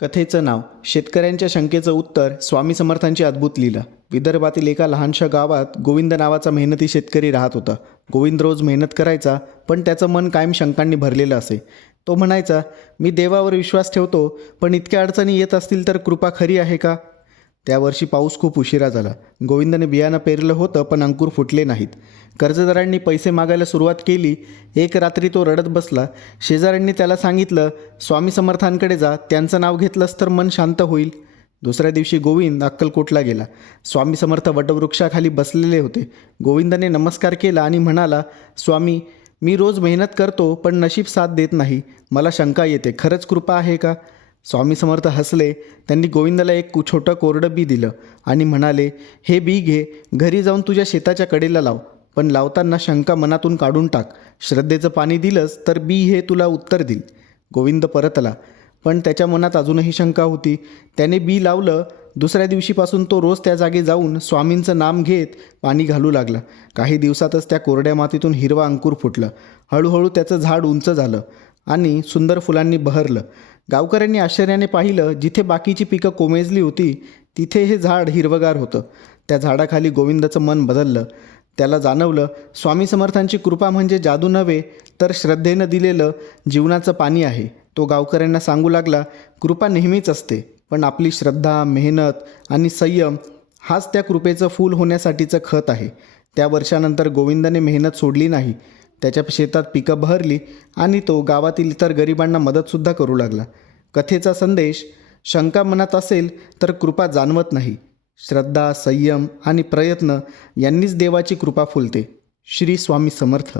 कथेचं नाव शेतकऱ्यांच्या शंकेचं उत्तर. स्वामी समर्थांची अद्भुत लीला. विदर्भातील एका लहानशा गावात गोविंद नावाचा मेहनती शेतकरी राहत होता. गोविंद रोज मेहनत करायचा, पण त्याचं मन कायम शंकांनी भरलेलं असे. तो म्हणायचा, मी देवावर विश्वास ठेवतो, पण इतक्या अडचणी येत असतील तर कृपा खरी आहे का? त्या वर्षी पाऊस खूप उशिरा झाला. गोविंदने बियाणं पेरलं होतं, पण अंकुर फुटले नाहीत. कर्जदारांनी पैसे मागायला सुरुवात केली. एक रात्री तो रडत बसला. शेजाऱ्यांनी त्याला सांगितलं, स्वामी समर्थांकडे जा, त्यांचं नाव घेतलंस तर मन शांत होईल. दुसऱ्या दिवशी गोविंद अक्कलकोटला गेला. स्वामी समर्थ वटवृक्षाखाली बसलेले होते. गोविंदने नमस्कार केला आणि म्हणाला, स्वामी, मी रोज मेहनत करतो, पण नशीब साथ देत नाही. मला शंका येते, खरंच कृपा आहे का? स्वामी समर्थ हसले. त्यांनी गोविंदाला एक छोटं कोरडं बी दिलं आणि म्हणाले, हे बी घे, घरी जाऊन तुझ्या शेताच्या कडेला लाव, पण लावताना शंका मनातून काढून टाक. श्रद्धेचं पाणी दिलंस तर बी हे तुला उत्तर देईल. गोविंद परतला, पण त्याच्या मनात अजूनही शंका होती. त्याने बी लावलं. दुसऱ्या दिवशीपासून तो रोज त्या जागी जाऊन स्वामींचं नाम घेत पाणी घालू लागला. काही दिवसातच त्या कोरड्या मातीतून हिरवा अंकुर फुटलं. हळूहळू त्याचं झाड उंच झालं आणि सुंदर फुलांनी बहरलं. गावकऱ्यांनी आश्चर्याने पाहिलं, जिथे बाकीची पिकं कोमेजली होती, तिथे हे झाड हिरवगार होतं. त्या झाडाखाली गोविंदाचं मन बदललं. त्याला जाणवलं, स्वामी समर्थांची कृपा म्हणजे जादू नव्हे, तर श्रद्धेनं दिलेलं जीवनाचं पाणी आहे. तो गावकऱ्यांना सांगू लागला, कृपा नेहमीच असते, पण आपली श्रद्धा, मेहनत आणि संयम हाच त्या कृपेचं फूल होण्यासाठीचं खत आहे. त्या वर्षानंतर गोविंदाने मेहनत सोडली नाही. त्याच्या शेतात पिकं बहरली आणि तो गावातील इतर गरिबांना मदतसुद्धा करू लागला. कथेचा संदेश, शंका मनात असेल तर कृपा जाणवत नाही. श्रद्धा, संयम आणि प्रयत्न यांनीच देवाची कृपा फुलते. श्री स्वामी समर्थ.